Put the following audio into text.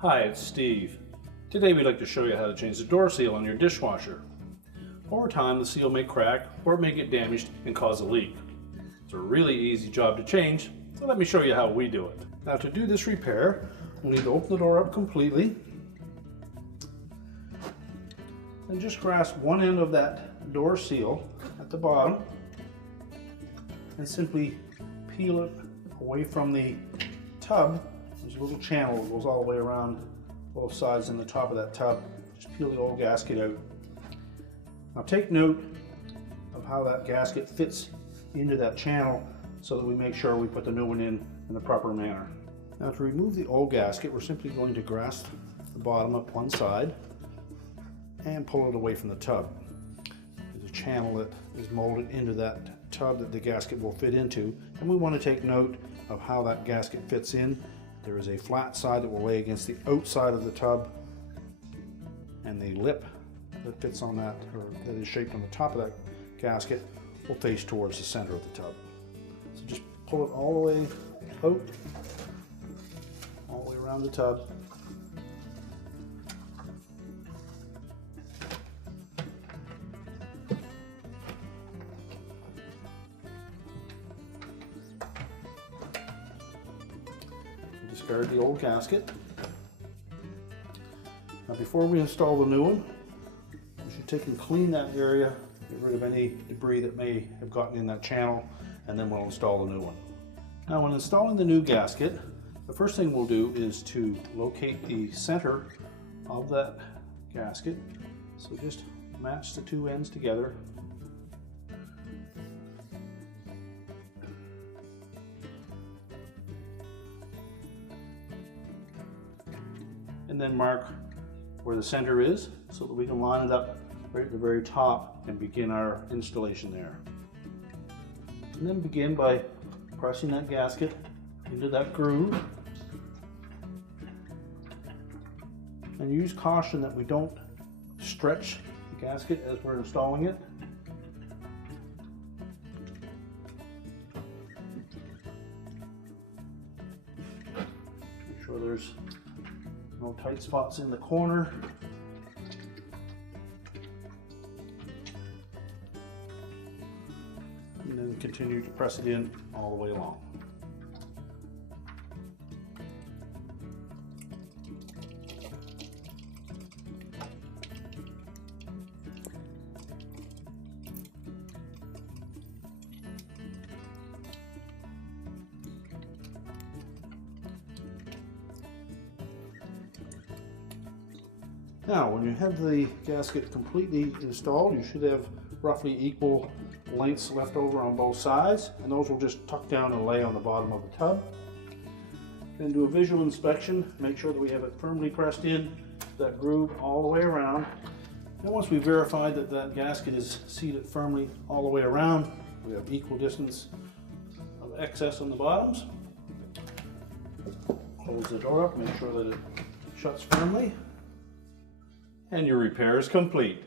Hi, it's Steve. Today we'd like to show you how to change the door seal on your dishwasher. Over time, the seal may crack or it may get damaged and cause a leak. It's a really easy job to change, so let me show you how we do it. Now, to do this repair, we'll need to open the door up completely and just grasp one end of that door seal at the bottom and simply peel it away from the tub. There's a little channel that goes all the way around both sides and the top of that tub. Just peel the old gasket out. Now take note of how that gasket fits into that channel so that we make sure we put the new one in the proper manner. Now to remove the old gasket, we're simply going to grasp the bottom up one side and pull it away from the tub. There's a channel that is molded into that tub that the gasket will fit into, and we want to take note of how that gasket fits in. There is a flat side that will lay against the outside of the tub, and the lip that fits on that, or that is shaped on the top of that gasket, will face towards the center of the tub. So just pull it all the way out, all the way around the tub. Discard the old gasket. Now before we install the new one, we should take and clean that area, get rid of any debris that may have gotten in that channel, and then we'll install the new one. Now when installing the new gasket, the first thing we'll do is to locate the center of that gasket. So just match the two ends together. And then mark where the center is so that we can line it up right at the very top and begin our installation there. And then begin by pressing that gasket into that groove. And use caution that we don't stretch the gasket as we're installing it. Make sure there's no tight spots in the corner. And then continue to press it in all the way along. Now, when you have the gasket completely installed, you should have roughly equal lengths left over on both sides, and those will just tuck down and lay on the bottom of the tub. Then do a visual inspection, make sure that we have it firmly pressed in, that groove all the way around. And once we verify that that gasket is seated firmly all the way around, we have equal distance of excess on the bottoms. Close the door up, make sure that it shuts firmly. And your repair is complete.